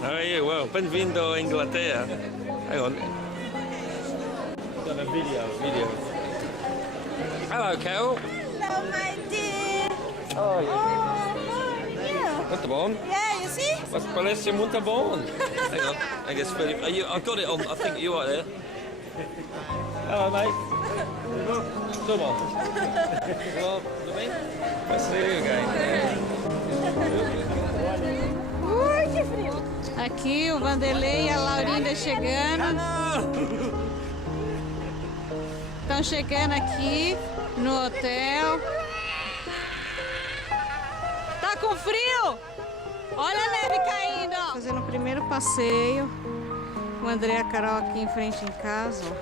How are you? Well, bem-vindo a Inglaterra. Hang on. Got a video. Hello, Kel. Hello, my dear. Oh, yeah. Oh, yeah. Muito bom. Yeah, you see? Mas parece muito bom. Hang on. I guess Philip. Are you? I got it on. I think you are there. Hello, mate. Come on. Well, tudo bem? Nice to see you again. Ui, que frio. Aqui o Vanderlei e a Laurinda chegando. Estão chegando aqui no hotel. Tá com frio? Olha a neve caindo, ó. Fazendo o primeiro passeio. O André e a Carol aqui em frente em casa, ó.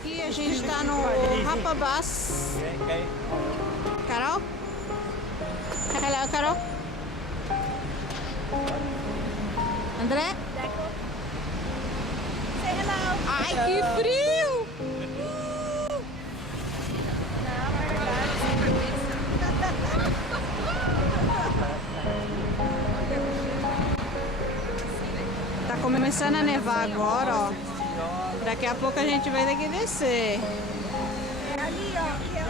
Aqui a gente está no Rapabas. Carol? Hello, Carol. André? Say hello. Ai, que frio! Tá começando a nevar agora, ó. Daqui a pouco a gente vai ter que descer.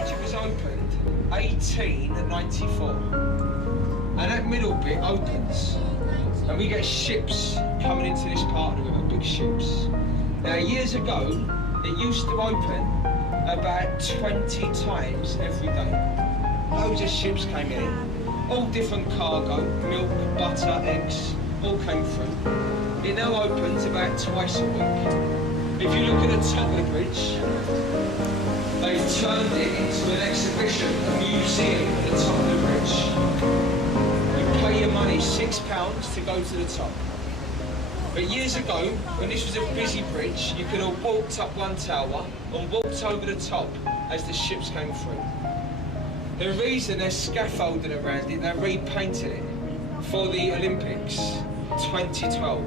It was opened 1894, and that middle bit opens, and we get ships coming into this part of the river, big ships. Now, years ago, it used to open about 20 times every day. Loads of ships came in, all different cargo, milk, butter, eggs, all came through. It now opens about twice a week. If you look at the top of the bridge, they've turned it into an exhibition, a museum at the top of the bridge. You pay your money, £6 to go to the top. But years ago, when this was a busy bridge, you could have walked up one tower and walked over the top as the ships came through. The reason there's scaffolding around it, they repainted it for the Olympics 2012.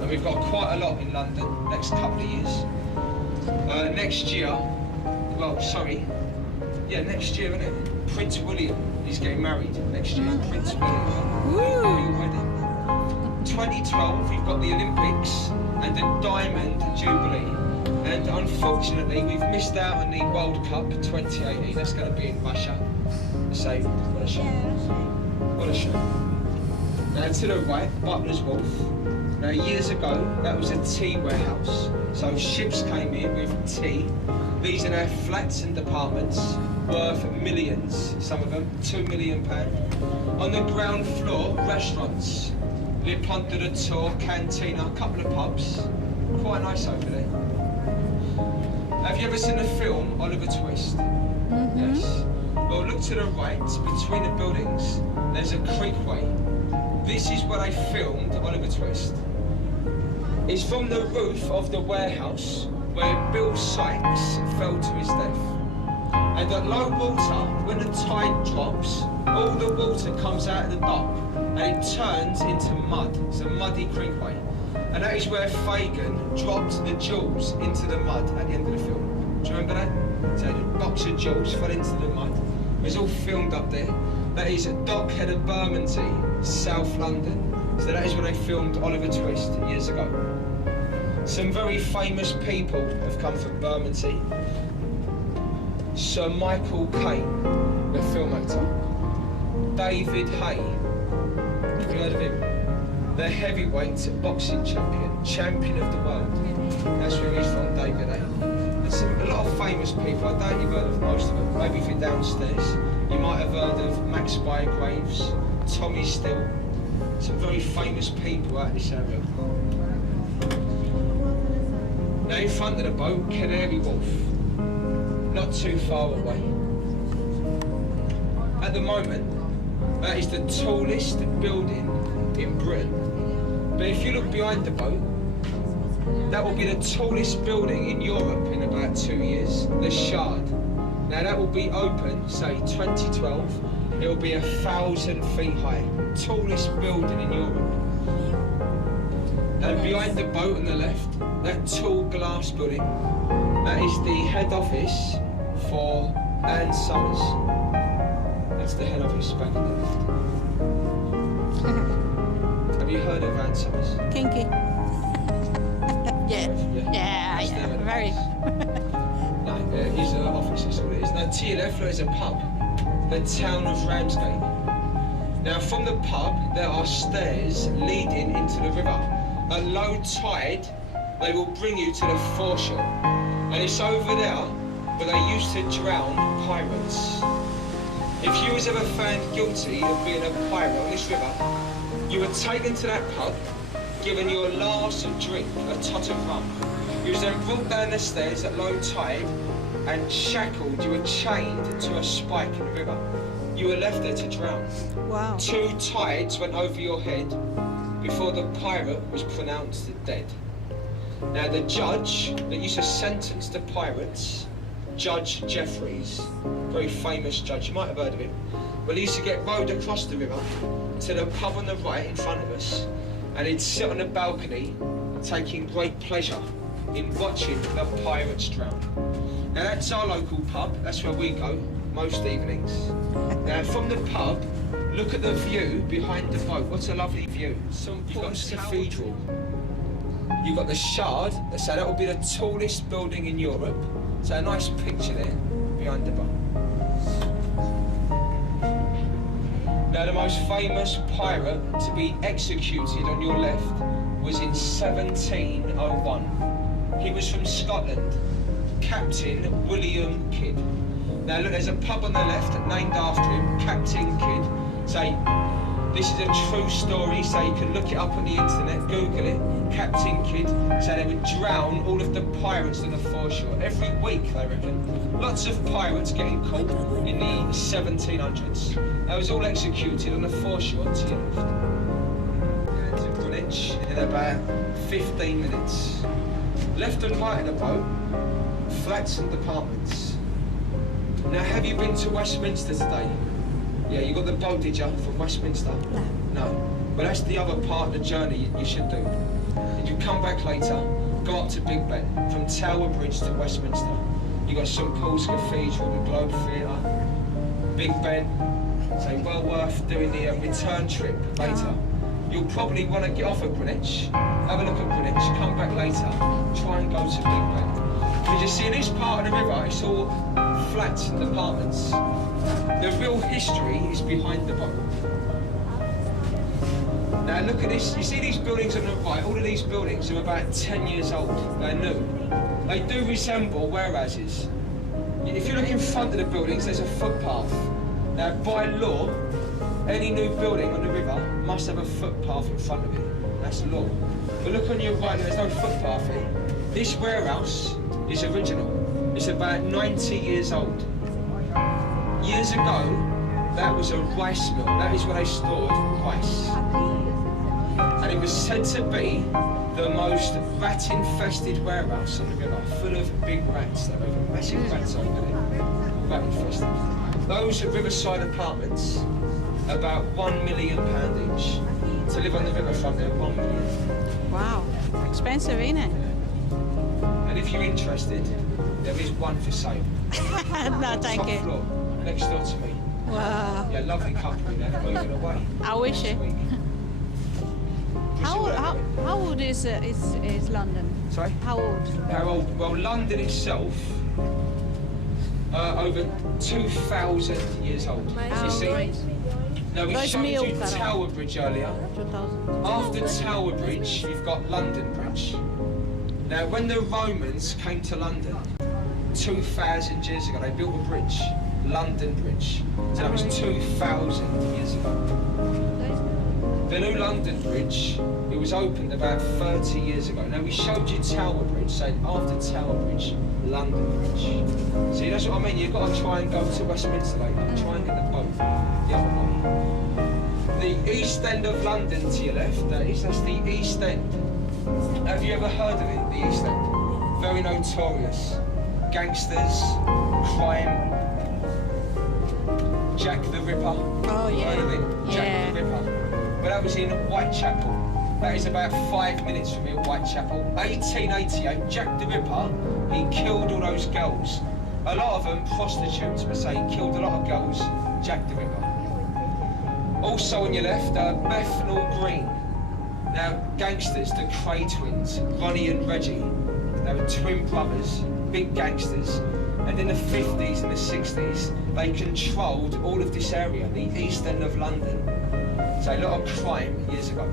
And we've got quite a lot in London next couple of years. Next year, next year, isn't it? Prince William, he's getting married next year. Prince William. Wedding. 2012, we've got the Olympics and the Diamond Jubilee. And unfortunately, we've missed out on the World Cup 2018. That's going to be in Russia. So, what a shame. What a shame. Now to the right, Butler's Wharf. Now years ago, that was a tea warehouse. So ships came in with tea. These are now flats and apartments worth millions, some of them, £2 million. On the ground floor, restaurants. Le Pont de la Tour, Cantina, a couple of pubs. Quite nice over there. Have you ever seen the film Oliver Twist? Mm-hmm. Yes. Well, look to the right, between the buildings, there's a creekway. This is where they filmed Oliver Twist. It's from the roof of the warehouse where Bill Sykes fell to his death. And at low water, when the tide drops, all the water comes out of the dock and it turns into mud. It's a muddy creekway. And that is where Fagin dropped the jewels into the mud at the end of the film. Do you remember that? So the box of jewels fell into the mud. It was all filmed up there. That is at Dockhead of Bermondsey, South London. So that is where they filmed Oliver Twist years ago. Some very famous people have come from Bermondsey. Sir Michael Caine, the film actor. David Hay, have you heard of him? The heavyweight boxing champion of the world. That's where he's from, David Hay. There's a lot of famous people, I doubt you've heard of most of them. Maybe if you're downstairs, you might have heard of Max Bygraves, Tommy Steele. Some very famous people out of this area. Now in front of the boat, Canary Wharf, not too far away. At the moment, that is the tallest building in Britain. But if you look behind the boat, that will be the tallest building in Europe in about 2 years, the Shard. Now that will be open, say 2012, It'll be 1,000 feet high, tallest building in Europe. And behind the boat on the left, that tall glass building, that is the head office for Anne Summers. That's the head office back on the left. Have you heard of Anne Summers? Kinky. Yeah. That's their head Very. office. No, his office is all it is. Now to your left there is a pub, the town of Ramsgate. Now from the pub there are stairs leading into the river. At low tide they will bring you to the foreshore. And it's over there where they used to drown pirates. If you was ever found guilty of being a pirate on this river, you were taken to that pub, given your last drink, a tot of rum. You was then brought down the stairs at low tide and shackled. You were chained to a spike in the river. You were left there to drown. Wow. 2 tides went over your head before the pirate was pronounced dead. Now the judge that used to sentence the pirates, Judge Jeffreys, very famous judge, you might have heard of him. Well, he used to get rowed across the river to the pub on the right in front of us, and he'd sit on the balcony taking great pleasure in watching the pirates drown. Now that's our local pub, that's where we go most evenings. Now from the pub, look at the view behind the boat. What's a lovely view. St Paul's Cathedral. You've got the Shard, so that will be the tallest building in Europe. So a nice picture there behind the boat. Now the most famous pirate to be executed on your left was in 1701. He was from Scotland, Captain William Kidd. Now look, there's a pub on the left named after him, Captain Kidd. So this is a true story, so you can look it up on the internet, Google it, Captain Kidd. So they would drown all of the pirates on the foreshore. Every week, they reckon. Lots of pirates getting caught in the 1700s. They was all executed on the foreshore to your left. To Greenwich in about 15 minutes. Left and right of the boat, flats and apartments. Now, have you been to Westminster today? Yeah, you got the boat, did you, from Westminster? No. Well, that's the other part of the journey you should do. If you come back later, go up to Big Ben, from Tower Bridge to Westminster. You got St Paul's Cathedral, the Globe Theatre, Big Ben. So well worth doing the return trip later. You'll probably want to get off at Greenwich, have a look at Greenwich, come back later, try and go to Big Ben. Because you see, in this part of the river, it's all flats and apartments. The real history is behind the boat. Now look at this, you see these buildings on the right, all of these buildings are about 10 years old, they're new. They do resemble warehouses. If you look in front of the buildings, there's a footpath. Now by law, any new building on the river must have a footpath in front of it. That's law. But look on your right, there's no footpath here. This warehouse is original. It's about 90 years old. Years ago, that was a rice mill. That is where they stored rice. And it was said to be the most rat-infested warehouse on the river, full of big rats. There were massive rats over there, rat-infested. Those Riverside apartments, about £1 million each. To live on the riverfront, they're £1 million. Wow, expensive, ain't it? And if you're interested, there is one for sale. No, thank Top you. floor, next door to me. Wow. Yeah, lovely couple in there, moving away. I wish it. next week. How old is London? Sorry? How old? How old? Well, London itself, over 2,000 years old. You see? Now, we showed you Tower Bridge earlier. 2000. After Tower Bridge, you've got London Bridge. Now, when the Romans came to London 2,000 years ago, they built a bridge, London Bridge. So that was 2,000 years ago. The new London Bridge, it was opened about 30 years ago. Now, we showed you Tower Bridge, so after Tower Bridge, London Bridge. See, that's what I mean. You've got to try and go to Westminster later. Try and get the boat the other way. The East End of London to your left, that's the East End. Have you ever heard of it, the East End? Very notorious. Gangsters, crime. Jack the Ripper. Oh, yeah. Heard of it? Jack Yeah. the Ripper. But that was in Whitechapel. That is about 5 minutes from here, Whitechapel. 1888, Jack the Ripper, he killed all those girls. A lot of them prostitutes, but say he killed a lot of girls. Jack the Ripper. Also on your left, Bethnal Green. Now, gangsters, the Cray twins, Ronnie and Reggie. They were twin brothers, big gangsters. And in the 50s and the 60s, they controlled all of this area, the east end of London. So a lot of crime years ago.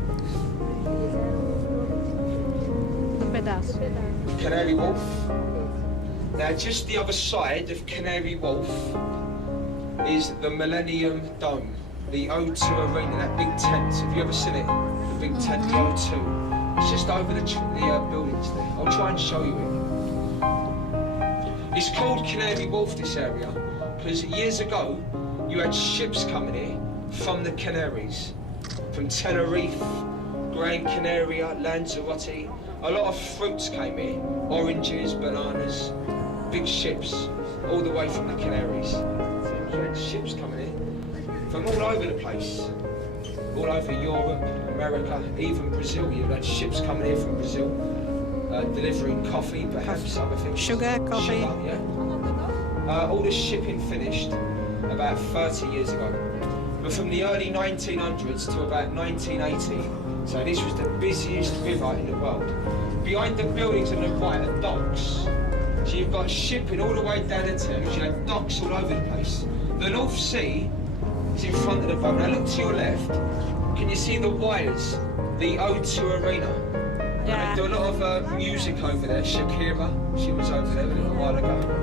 Pedaço. Canary Wharf. Now, just the other side of Canary Wharf is the Millennium Dome, the O2 Arena, that big tent. Have you ever seen it? The big tent, the O2. It's just over the buildings there. I'll try and show you it. It's called Canary Wharf, this area, because years ago, you had ships coming here from the Canaries, from Tenerife, Gran Canaria, Lanzarote. A lot of fruits came here, oranges, bananas, big ships, all the way from the Canaries. So you had ships coming in from all over the place, all over Europe, America, even Brazil. You had ships coming here from Brazil, delivering coffee, perhaps other things. Sugar, coffee. Sugar, yeah. All the shipping finished about 30 years ago. But from the early 1900s to about 1980, so this was the busiest river in the world. Behind the buildings on the right are docks. So you've got shipping all the way down the Thames, you have docks all over the place. The North Sea is in front of the boat. Now look to your left, can you see the wires? The O2 Arena. Yeah. They do a lot of music over there. Shakira, she was over there a little while ago.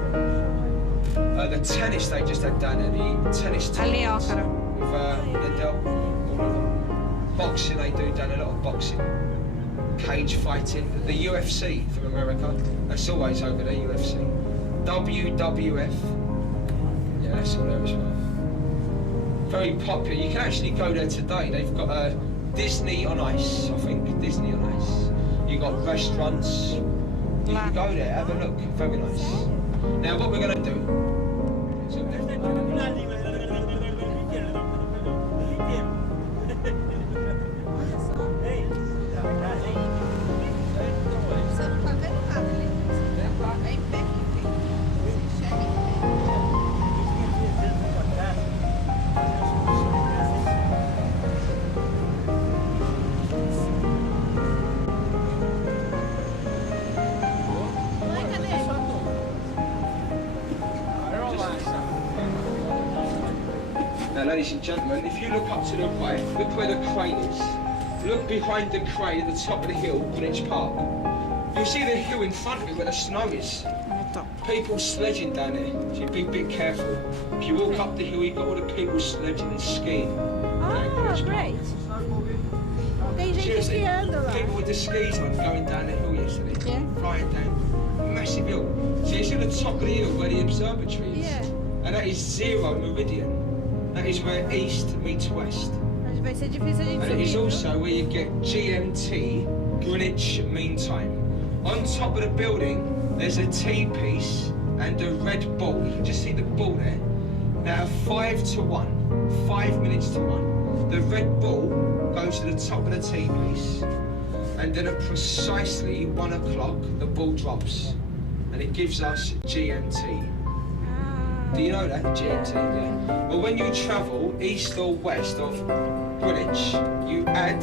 The tennis they just had down there, the tennis Ali tournaments Alcaro. with Nadal, all of them. Boxing, they do done a lot of boxing. Cage fighting, the UFC from America, that's always over there, UFC. WWF, yeah, that's all there as well. Very popular, you can actually go there today. They've got Disney on Ice, I think, Disney on Ice. You've got restaurants, you can go there, have a look, very nice. Now what we're going to do, now, ladies and gentlemen, if you look up to the right, look where the crane is. Look behind the crane at the top of the hill, Greenwich Park. You'll see the hill in front of it where the snow is. People sledging down there, so you be a bit careful. If you walk up the hill, you've got all the people sledging and skiing. Ah, great. Tem gente Seriously, esquiando lá. people with the skis on going down the hill yesterday, Yeah. flying down. Massive hill. See, it's at the top of the hill where the observatory is. Yeah. And that is 0 meridian. That is where east meets west. Mas vai ser difícil a gente And it is subir. viu? also where you get GMT, Greenwich Mean Time. On top of the building, there's a T-piece and a Red Bull. You can just see the ball there. Now 5 to 1, 5 minutes to 1. The Red Bull goes to the top of the T-piece, and then at precisely 1 o'clock, the ball drops, and it gives us GMT. Ah, Do you know that, GMT? Yeah. Well, when you travel east or west of Greenwich, you add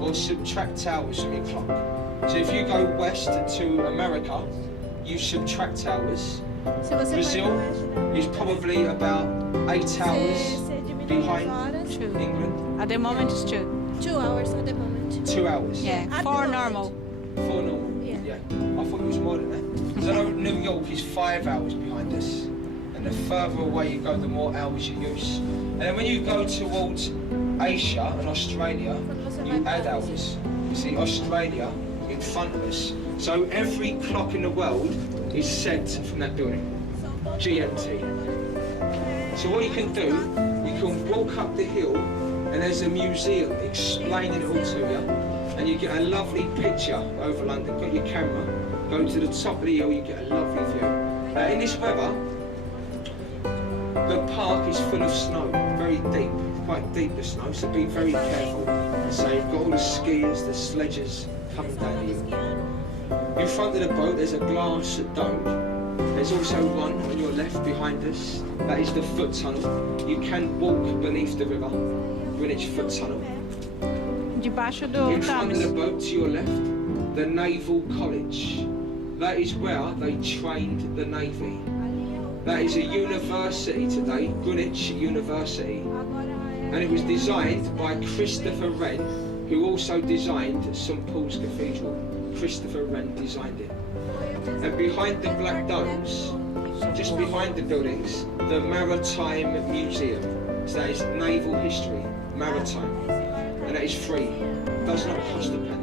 or subtract hours from your clock. So if you go west to America, you subtract hours. se você Brazil vai pra baixo, né? is probably about 8 hours Você diminui as behind horas. Two. England. At the moment it's 2. 2 hours at the moment. 2 hours. Yeah. At the 4 moment. normal. 4 normal. Yeah. I thought it was more than that. Because I know New York is 5 hours behind us. And the further away you go, the more hours you use. And then when you go towards Asia and Australia, you add hours. You see Australia in front of us. So every clock in the world is set from that building. GMT. So what you can do, you can walk up the hill and there's a museum explaining it all to you, and you get a lovely picture over London. Got your camera, go to the top of the hill, you get a lovely view. Now in this weather, The park is full of snow, very deep, quite deep the snow, so be very careful. So you've got all the skiers, the sledgers coming down to you. In front of the boat there's a glass dome. There's also one on your left behind us. That is the foot tunnel. You can walk beneath the river, Greenwich Foot Tunnel. Debaixo do In front of the Thames. boat to your left, the Naval College. That is where they trained the Navy. That is a university today, Greenwich University. And it was designed by Christopher Wren, who also designed St Paul's Cathedral. Christopher Wren designed it. And behind the black domes, just behind the buildings, the Maritime Museum. So that is naval history, maritime. And that is free. It does not cost a penny.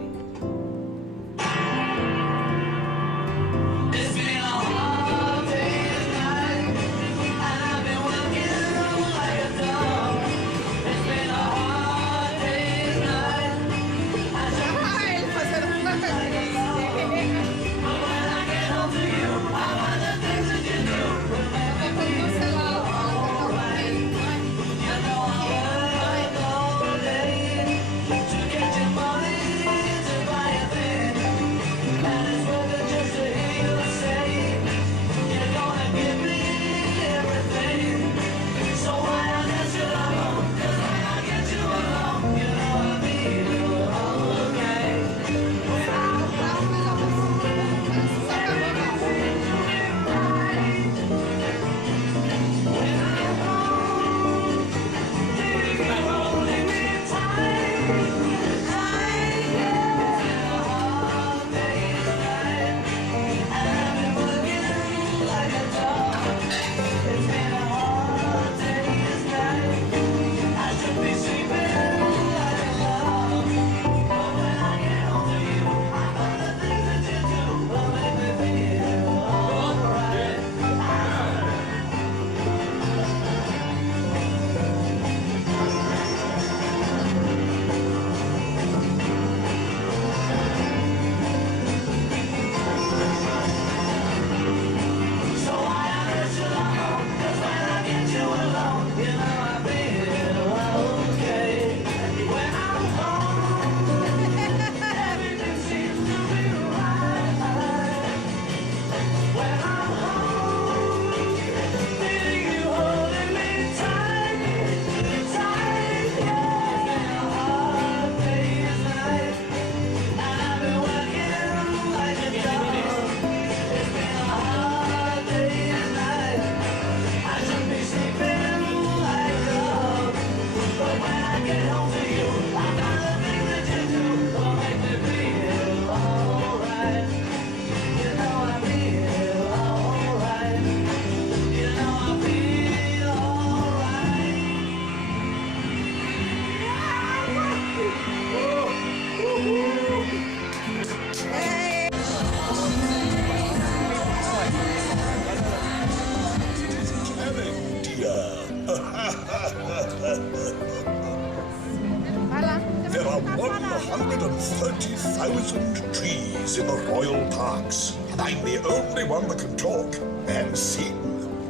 There are 130,000 trees in the royal parks, and I'm the only one that can talk and sing.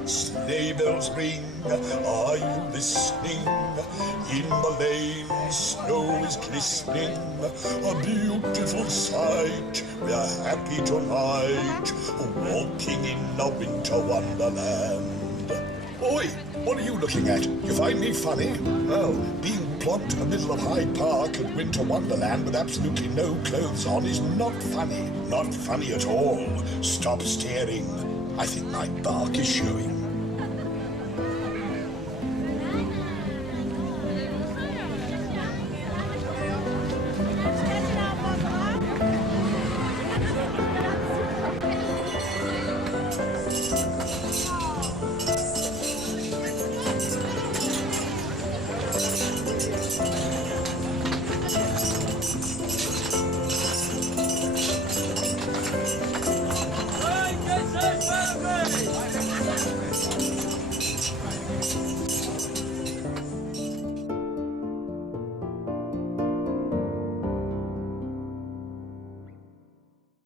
Sleigh bells ring, are you listening? In the lane, snow is glistening, a beautiful sight. We're happy tonight, walking in a winter wonderland. Oi, what are you looking at? You find me funny? Well, being plonked in the middle of Hyde Park at Winter Wonderland with absolutely no clothes on is not funny. Not funny at all. Stop staring. I think my bark is showing.